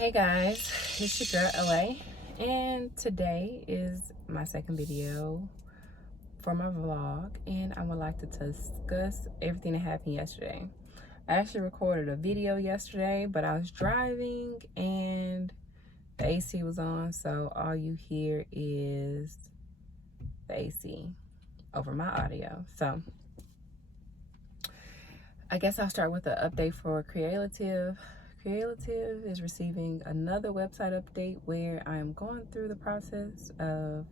Hey guys, it's your girl LA, and today is my second video for my vlog, and I would like to discuss everything that happened yesterday. I actually recorded a video yesterday, but I was driving and the AC was on, so all you hear is the AC over my audio. So I guess I'll start with the update for Creative. Creative is receiving another website update where I'm going through the process of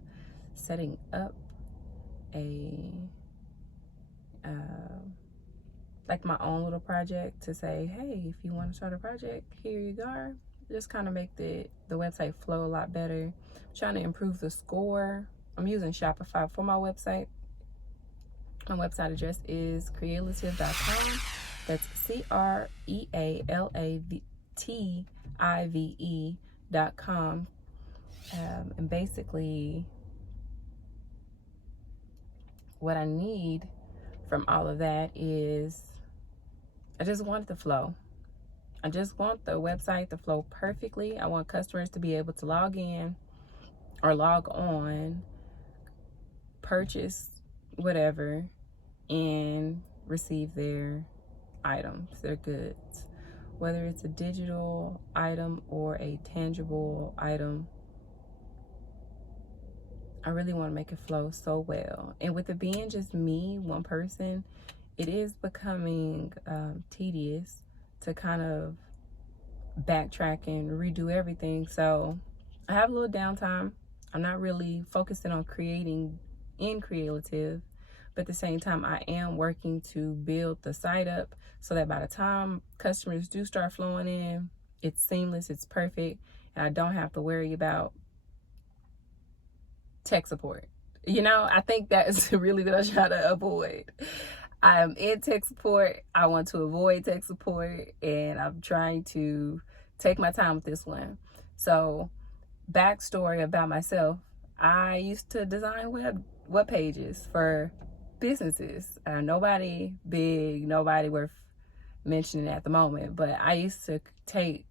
setting up a like my own little project to say, hey, if you want to start a project, here you go. Just kind of make the website flow a lot better. I'm trying to improve the score. I'm using Shopify for my website. My website address is creative.com. That's crealative.com. And basically, what I need from all of that is I just want it to flow. I just want the website to flow perfectly. I want customers to be able to log in or log on, purchase whatever, and receive their items, their goods. Whether it's a digital item or a tangible item, I really want to make it flow so well. And with it being just me, one person, it is becoming tedious to kind of backtrack and redo everything. So I have a little downtime. I'm not really focusing on creating in Creative, but at the same time, I am working to build the site up so that by the time customers do start flowing in, it's seamless, it's perfect, and I don't have to worry about tech support. You know, I think that's really what I try to avoid. I'm in tech support. I want to avoid tech support, and I'm trying to take my time with this one. So, backstory about myself: I used to design web pages for businesses. Nobody big, nobody worth mentioning at the moment, but I used to take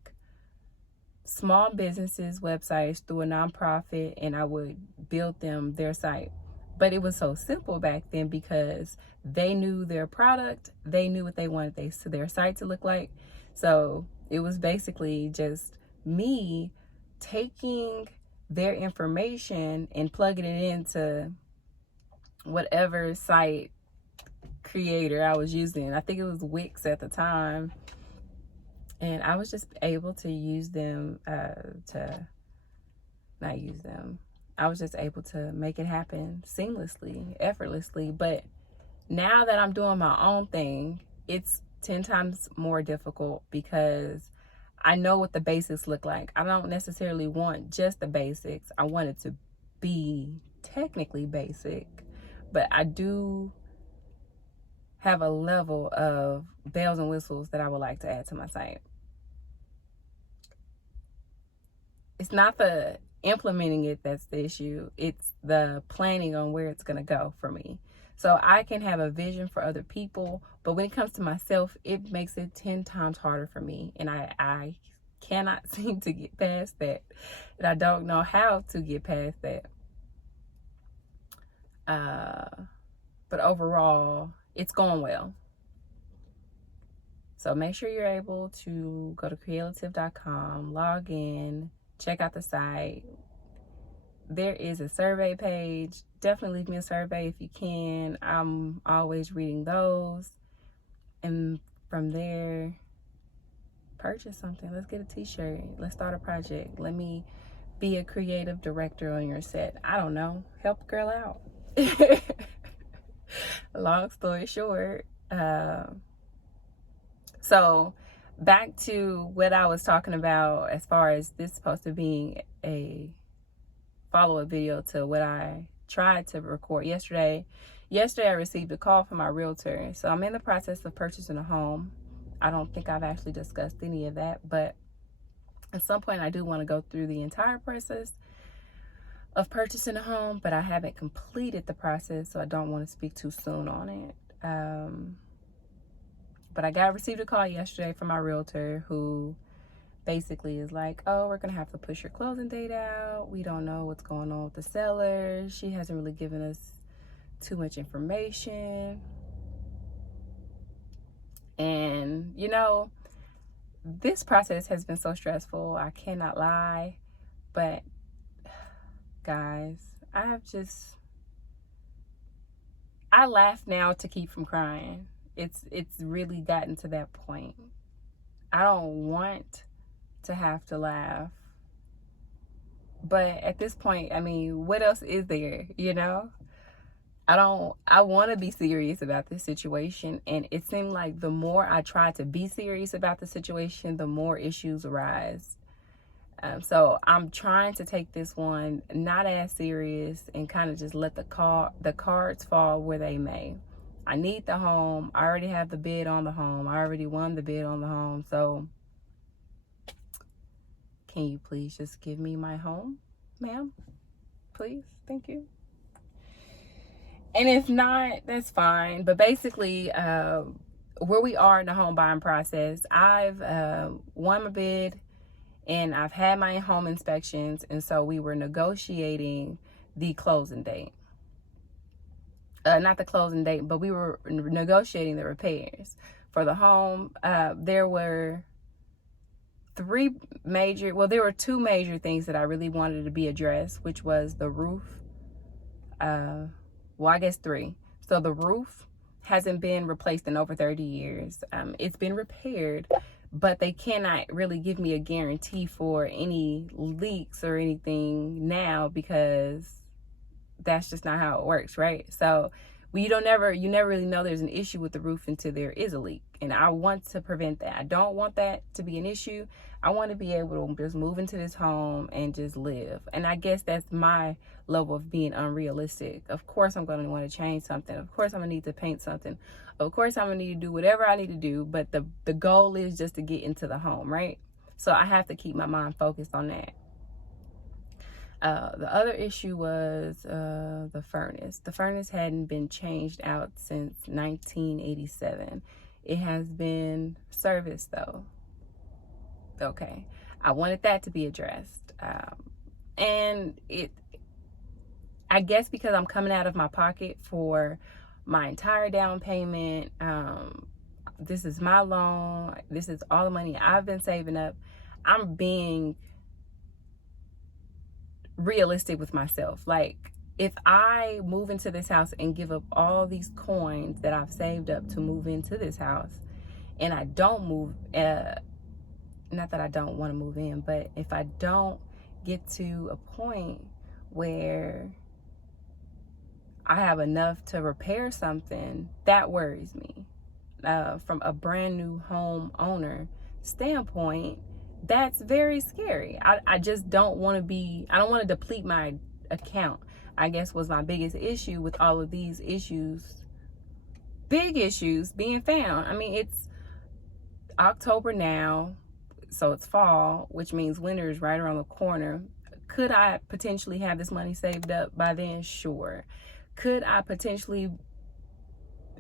small businesses websites through a nonprofit, and I would build them their site. But it was so simple back then because they knew their product, they knew what they wanted their site to look like. So it was basically just me taking their information and plugging it into whatever site creator I was using. I think it was Wix at the time. And I was just able to use them I was just able to make it happen seamlessly, effortlessly. But now that I'm doing my own thing, it's 10 times more difficult because I know what the basics look like. I don't necessarily want just the basics. I want it to be technically basic, but I do have a level of bells and whistles that I would like to add to my site. It's not the implementing it that's the issue. It's the planning on where it's going to go for me. So I can have a vision for other people, but when it comes to myself, it makes it 10 times harder for me. And I cannot seem to get past that. And I don't know how to get past that. But overall, it's going well. So make sure you're able to go to creative.com, log in, check out the site. There is a survey page. Definitely leave me a survey if you can. I'm always reading those. And from there, purchase something. Let's get a t-shirt. Let's start a project. Let me be a creative director on your set. I don't know. Help a girl out. Long story short, so back to what I was talking about as far as this supposed to being a follow-up video to what I tried to record yesterday. Yesterday I received a call from my realtor. So I'm in the process of purchasing a home. I don't think I've actually discussed any of that, but at some point I do want to go through the entire process of purchasing a home, but I haven't completed the process, so I don't want to speak too soon on it. But I received a call yesterday from my realtor who basically is like, oh, we're gonna have to push your closing date out. We don't know what's going on with the seller. She hasn't really given us too much information. And you know, this process has been so stressful, I cannot lie. But guys, I laugh now to keep from crying. It's really gotten to that point. I don't want to have to laugh, but at this point, I mean, what else is there, you know? I want to be serious about this situation, and it seemed like the more I try to be serious about the situation, the more issues arise. So I'm trying to take this one not as serious and kind of just let the cards fall where they may. I need the home. I already have the bid on the home. I already won the bid on the home. So can you please just give me my home, ma'am? Please. Thank you. And if not, that's fine. But basically, where we are in the home buying process, I've won my bid and I've had my home inspections. And so we were negotiating the closing date. Not the closing date, but we were negotiating the repairs for the home. There were two major things that I really wanted to be addressed, which was the roof. I guess three. So the roof hasn't been replaced in over 30 years. It's been repaired, but they cannot really give me a guarantee for any leaks or anything now, because that's just not how it works, right? So you never really know there's an issue with the roof until there is a leak. And I want to prevent that. I don't want that to be an issue. I want to be able to just move into this home and just live. And I guess that's my level of being unrealistic. Of course, I'm going to want to change something. Of course, I'm going to need to paint something. Of course, I'm going to need to do whatever I need to do. But the goal is just to get into the home, right? So I have to keep my mind focused on that. The other issue was the furnace. The furnace hadn't been changed out since 1987. It has been serviced though. Okay. I wanted that to be addressed. And I guess because I'm coming out of my pocket for my entire down payment, this is my loan, this is all the money I've been saving up, I'm being realistic with myself. Like, if I move into this house and give up all these coins that I've saved up to move into this house, and I don't move, not that I don't want to move in, but if I don't get to a point where I have enough to repair something, that worries me. From a brand new home owner standpoint, that's very scary. I just don't want to I don't want to deplete my account, I guess, was my biggest issue with all of these issues, big issues being found. I mean, it's October now, so it's fall, which means winter is right around the corner. Could I potentially have this money saved up by then? Sure. Could I potentially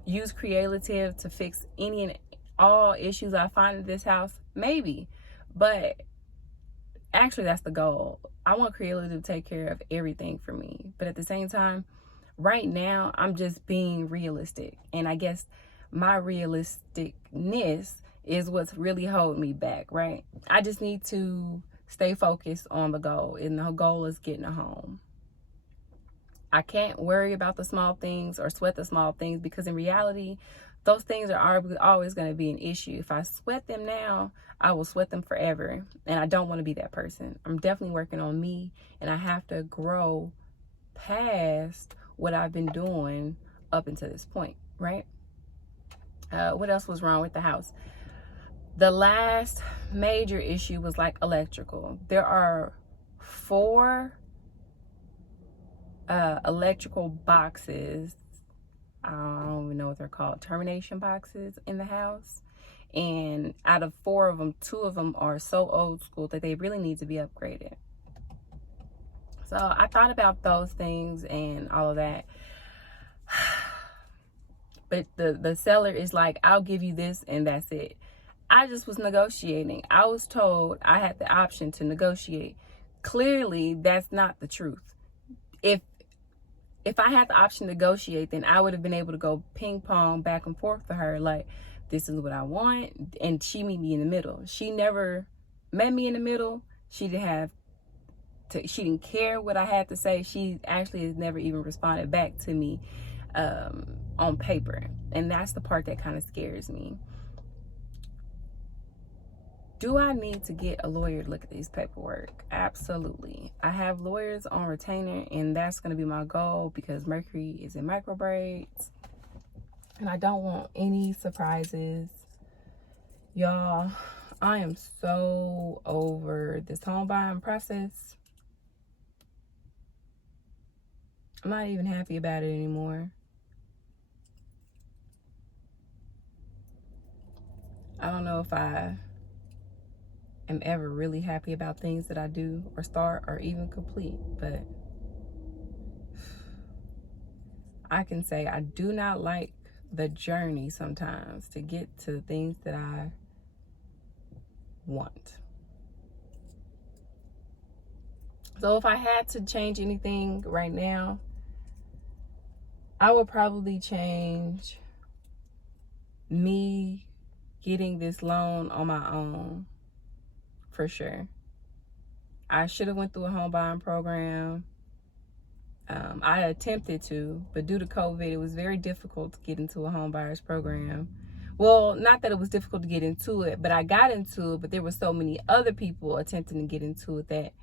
use Creative to fix any and all issues I find in this house? Maybe. But actually, that's the goal. I want Creative to take care of everything for me. But at the same time, right now, I'm just being realistic. And I guess my realisticness is what's really holding me back, right? I just need to stay focused on the goal. And the goal is getting a home. I can't worry about the small things or sweat the small things, because in reality, those things are always going to be an issue. If I sweat them now, I will sweat them forever. And I don't want to be that person. I'm definitely working on me, and I have to grow past what I've been doing up until this point, right? What else was wrong with the house? The last major issue was like electrical. There are 4 electrical boxes. I don't even know what they're called, termination boxes in the house. And out of 4 of them, 2 of them are so old school that they really need to be upgraded. So I thought about those things and all of that. But the seller is like, I'll give you this and that's it. I just was negotiating. I was told I had the option to negotiate. Clearly, that's not the truth. If I had the option to negotiate, then I would have been able to go ping pong back and forth with her, like, this is what I want, and she meet me in the middle. She never met me in the middle. She didn't care what I had to say. She actually has never even responded back to me on paper, and that's the part that kind of scares me. Do I need to get a lawyer to look at these paperwork? Absolutely. I have lawyers on retainer, and that's going to be my goal because Mercury is in micro braids, and I don't want any surprises. Y'all, I am so over this home buying process. I'm not even happy about it anymore. I don't know if I am ever really happy about things that I do or start or even complete, but I can say I do not like the journey sometimes to get to the things that I want. So if I had to change anything right now, I would probably change me getting this loan on my own. For sure. I should have went through a home buying program. I attempted to, but due to COVID, it was very difficult to get into a home buyers program. Well, not that it was difficult to get into it, but I got into it, but there were so many other people attempting to get into it that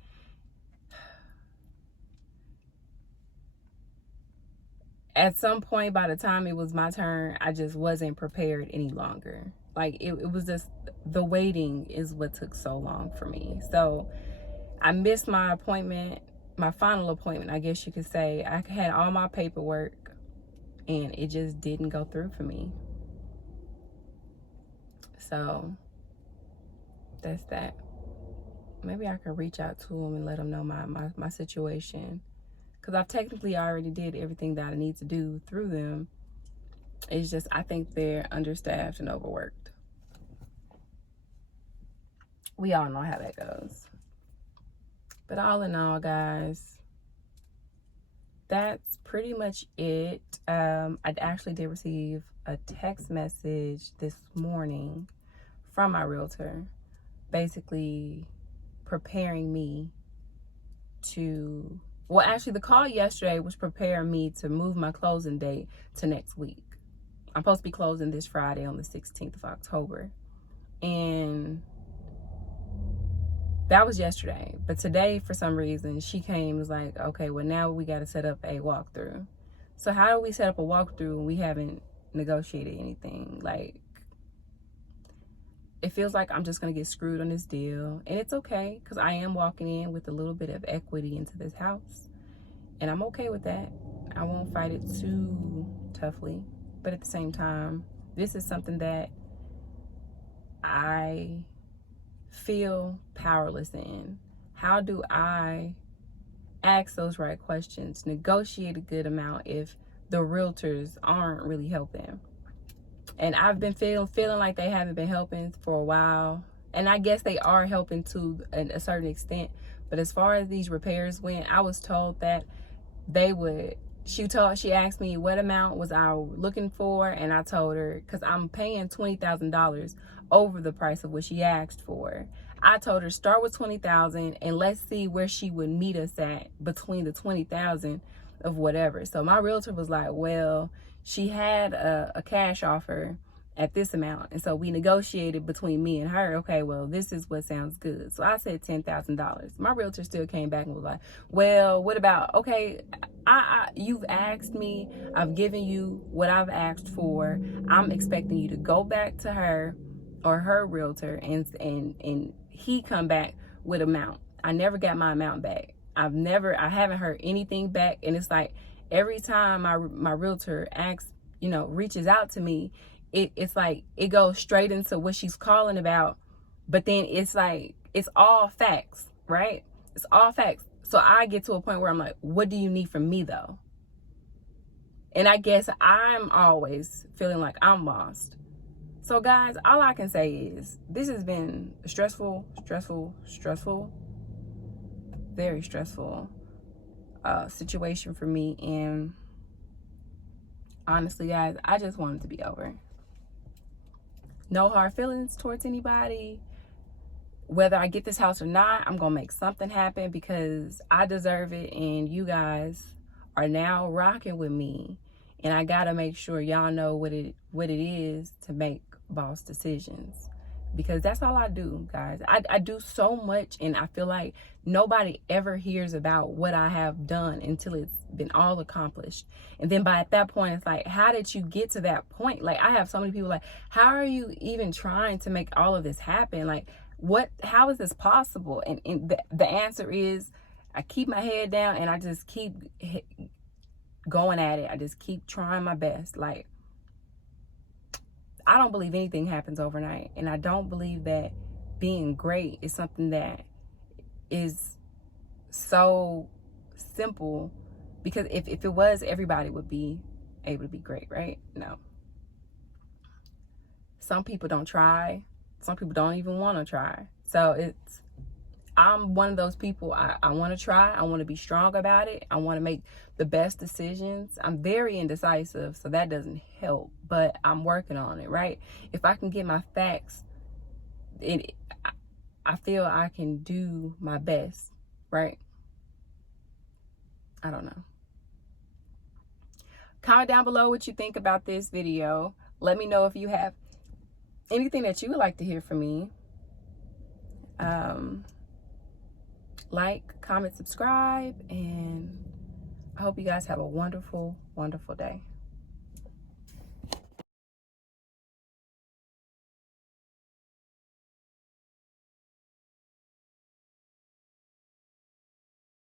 at some point, by the time it was my turn, I just wasn't prepared any longer. Like, it was just, the waiting is what took so long for me. So I missed my appointment, my final appointment, I guess you could say. I had all my paperwork, and it just didn't go through for me. So that's that. Maybe I could reach out to them and let them know my situation. Because I've technically already did everything that I need to do through them. It's just, I think they're understaffed and overworked. We all know how that goes. But all in all, guys, that's pretty much it. I actually did receive a text message this morning from my realtor, basically preparing me to, well, actually the call yesterday was preparing me to move my closing date to next week. I'm supposed to be closing this Friday on the 16th of October. And that was yesterday. But today, for some reason, she came and was like, okay, well, now we got to set up a walkthrough. So how do we set up a walkthrough when we haven't negotiated anything? Like, it feels like I'm just going to get screwed on this deal. And it's okay, because I am walking in with a little bit of equity into this house. And I'm okay with that. I won't fight it too toughly. But at the same time, this is something that I feel powerless in. How do I ask those right questions, negotiate a good amount if the realtors aren't really helping? And I've been feeling like they haven't been helping for a while. And I guess they are helping to a certain extent. But as far as these repairs went, I was told that they would, she asked me what amount was I looking for, and I told her, because I'm paying $20,000 over the price of what she asked for. I told her start with $20,000 and let's see where she would meet us at between the $20,000 of whatever. So my realtor was like, well, she had a cash offer at this amount, and so we negotiated between me and her. Okay, well, this is what sounds good. So I said $10,000. My realtor still came back and was like, well, what about, okay, you've asked me, I've given you what I've asked for. I'm expecting you to go back to her or her realtor and he come back with amount. I never got my amount back. I haven't heard anything back. And it's like every time my realtor asks, reaches out to me, it's like it goes straight into what she's calling about, but then it's like it's all facts, right? It's all facts. So I get to a point where I'm like, what do you need from me though? And I guess I'm always feeling like I'm lost. So guys, all I can say is this has been a stressful, very stressful situation for me. And honestly, guys, I just want it to be over. No hard feelings towards anybody. Whether I get this house or not, I'm gonna make something happen because I deserve it, and you guys are now rocking with me, and I gotta make sure y'all know what it is to make boss decisions, because that's all I do, guys. I do so much, and I feel like nobody ever hears about what I have done until it's been all accomplished. And then at that point, it's like, how did you get to that point? Like, I have so many people like, how are you even trying to make all of this happen? Like, how is this possible? And the answer is, I keep my head down and I just keep going at it. I just keep trying my best. Like, I don't believe anything happens overnight, and I don't believe that being great is something that is so simple, because if it was, everybody would be able to be great, right? No. Some people don't try. Some people don't even want to try. So I'm one of those people. I want to try. I want to be strong about it. I want to make the best decisions. I'm very indecisive, so that doesn't help, but I'm working on it, right? If I can get my facts, I feel I can do my best, right? I don't know. Comment down below what you think about this video. Let me know if you have anything that you would like to hear from me. Like, comment, subscribe, and I hope you guys have a wonderful, wonderful day.